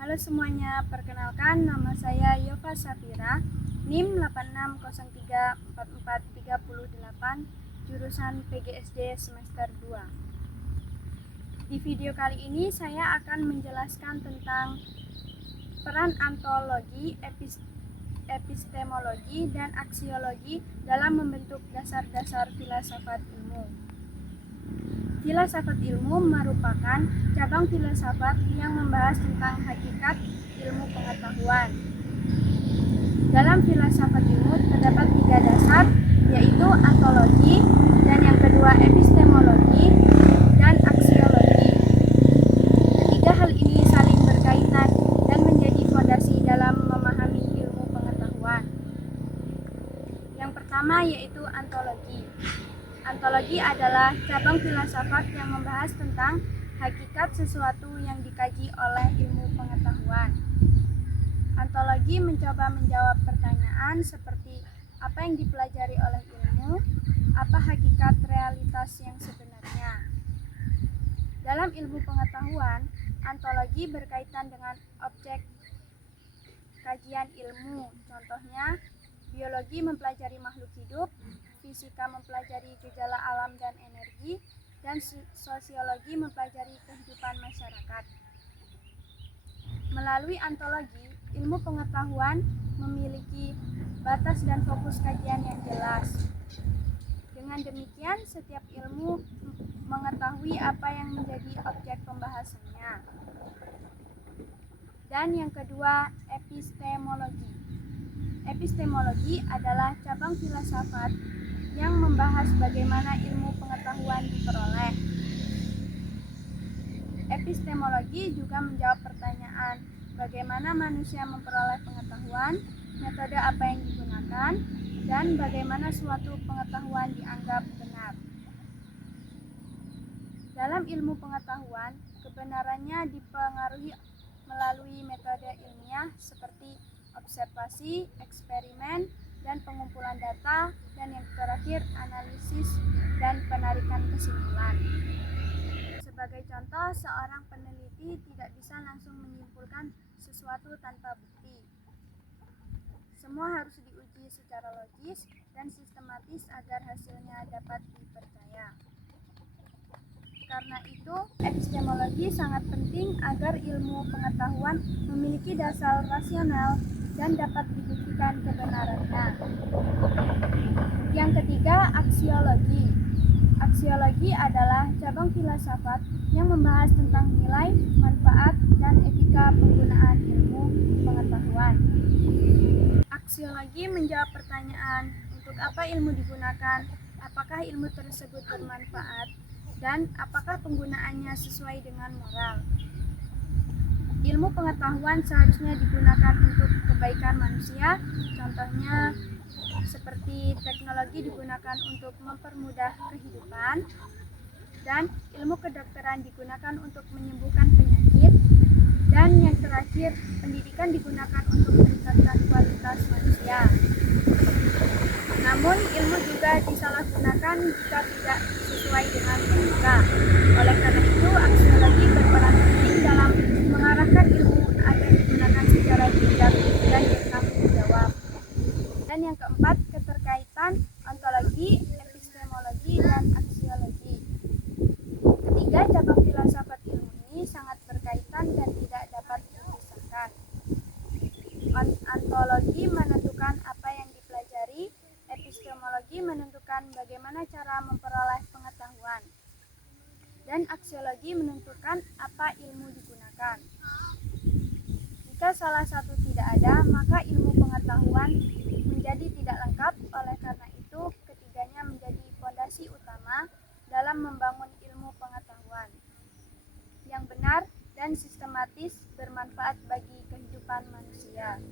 Halo semuanya, perkenalkan nama saya Yova Safira, NIM 86034438, jurusan PGSD semester 2. Di video kali ini saya akan menjelaskan tentang peran antologi, epistemologi, dan aksiologi dalam membentuk dasar-dasar filsafat ilmu. Filsafat ilmu merupakan cabang filsafat yang membahas tentang hakikat ilmu pengetahuan. Dalam filsafat ilmu terdapat 3 dasar, yaitu antologi, dan yang kedua epistemologi, dan aksiologi. Ketiga hal ini saling berkaitan dan menjadi fondasi dalam memahami ilmu pengetahuan. Yang pertama yaitu antologi. Antologi adalah cabang filsafat yang membahas tentang hakikat sesuatu yang dikaji oleh ilmu pengetahuan. Antologi mencoba menjawab pertanyaan seperti apa yang dipelajari oleh ilmu, apa hakikat realitas yang sebenarnya. Dalam ilmu pengetahuan, antologi berkaitan dengan objek kajian ilmu. Contohnya, biologi mempelajari makhluk hidup, fisika mempelajari gejala alam dan energi, dan sosiologi mempelajari kehidupan masyarakat. Melalui antologi, ilmu pengetahuan memiliki batas dan fokus kajian yang jelas. Dengan demikian, setiap ilmu mengetahui apa yang menjadi objek pembahasannya. Dan yang kedua, epistemologi. Epistemologi adalah cabang filsafat yang membahas bagaimana ilmu pengetahuan diperoleh. Epistemologi juga menjawab pertanyaan bagaimana manusia memperoleh pengetahuan, metode apa yang digunakan, dan bagaimana suatu pengetahuan dianggap benar. Dalam ilmu pengetahuan, kebenarannya dipengaruhi melalui metode ilmiah seperti observasi, eksperimen, dan pengumpulan data, dan yang terakhir analisis dan penarikan kesimpulan. Sebagai contoh, seorang peneliti tidak bisa langsung menyimpulkan sesuatu tanpa bukti. Semua harus diuji secara logis dan sistematis agar hasilnya dapat dipercaya. Karena itu, epistemologi sangat penting agar ilmu pengetahuan memiliki dasar rasional dan dapat dibuktikan kebenarannya. Yang ketiga, aksiologi. Aksiologi adalah cabang filsafat yang membahas tentang nilai, manfaat, dan etika penggunaan ilmu pengetahuan. Aksiologi menjawab pertanyaan, untuk apa ilmu digunakan, apakah ilmu tersebut bermanfaat, dan apakah penggunaannya sesuai dengan moral. Ilmu pengetahuan seharusnya digunakan untuk kebaikan manusia, contohnya seperti teknologi digunakan untuk mempermudah kehidupan, dan ilmu kedokteran digunakan untuk menyembuhkan penyakit, dan yang terakhir, pendidikan digunakan untuk meningkatkan kualitas manusia. Namun, ilmu juga disalahgunakan jika tidak sesuai dengan etika. Oleh karena itu, aksiologi berperan penting dalam mengarahkan ilmu agar digunakan secara bijak dan bertanggung jawab. Dan yang keempat, keterkaitan ontologi, epistemologi, dan aksiologi. Ketiga cabang filsafat ilmu ini sangat berkaitan dan tidak dapat dipisahkan. Ontologi menentukan apa yang dipelajari, epistemologi menentukan bagaimana cara memperoleh pengetahuan, dan aksiologi menentukan apa ilmu digunakan. Jika salah satu tidak ada, maka ilmu pengetahuan menjadi tidak lengkap. Oleh karena itu, ketiganya menjadi fondasi utama dalam membangun ilmu pengetahuan yang benar dan sistematis bermanfaat bagi kehidupan manusia.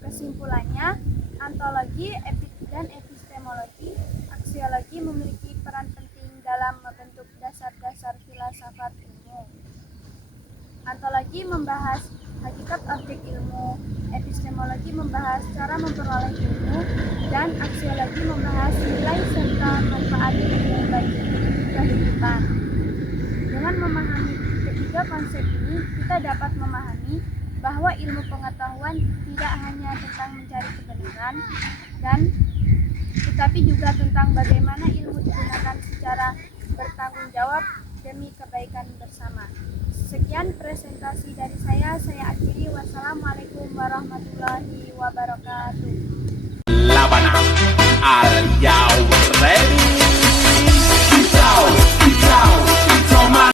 Kesimpulannya, antologi dan epistemologi, aksiologi memiliki peran penting dalam membentuk dasar-dasar filsafat ilmu. Antologi membahas hakikat objek ilmu, epistemologi membahas cara memperoleh ilmu, dan aksiologi membahas nilai serta manfaat ilmu bagi kehidupan. Dengan memahami ketiga tiga konsep ini, kita dapat memahami bahwa ilmu pengetahuan tidak hanya tentang mencari kebenaran, tetapi juga tentang bagaimana ilmu digunakan secara bertanggung jawab demi kebaikan bersama. Sekian presentasi dari saya akhiri. Wassalamualaikum warahmatullahi wabarakatuh. Labanang al